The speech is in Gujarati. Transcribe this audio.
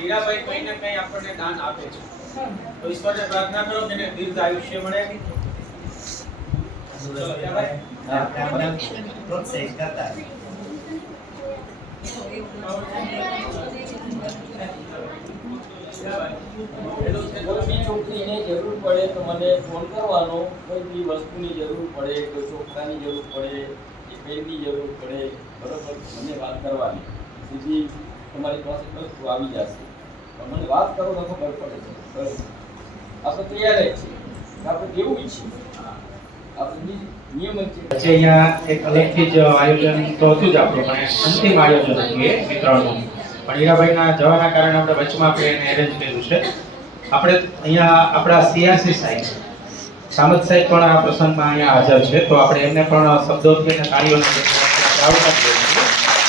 હીરાભાઈ કઈ ને કઈ આપણને દાન આપે છે, તો ઈશ્વરને પ્રાર્થના કરો કે દીર્ઘ આયુષ્ય મળે. પ્રોત્સાહિત કરતા કોઈ છોકરીને જરૂર પડે તો મને ફોન કરવાનો. કોઈ બી વસ્તુની જરૂર પડે, કોઈ ચોખતાની જરૂર પડે, પેનની જરૂર પડે, બરોબર, મને વાત કરવાની. સીધી તમારી પાસે વસ્તુ આવી જશે, પણ મને વાત કરો તો ખબર પડે છે. બરોબર, આપણે તૈયાર જ છીએ, આપણે કેવું ઈચ્છીએ, આપણે નિયમ જ છે. પછી અહીંયા એક અલગથી જ આયોજન તો હતું જ આપણું, પણ અંતિમ આયોજન હતું એ મિત્રનું. પણ હીરાભાઈના જવાના કારણે આપણે વચમાં આપણે એને એરેન્જ કર્યું છે. આપણે અહીંયા આપણા સીઆરસી સાહેબ સામત સાહેબ પણ આ પ્રસંગમાં અહીંયા હાજર છે, તો આપણે એમને પણ શબ્દોથી અને તાળીઓને આવકાર આપીએ છીએ.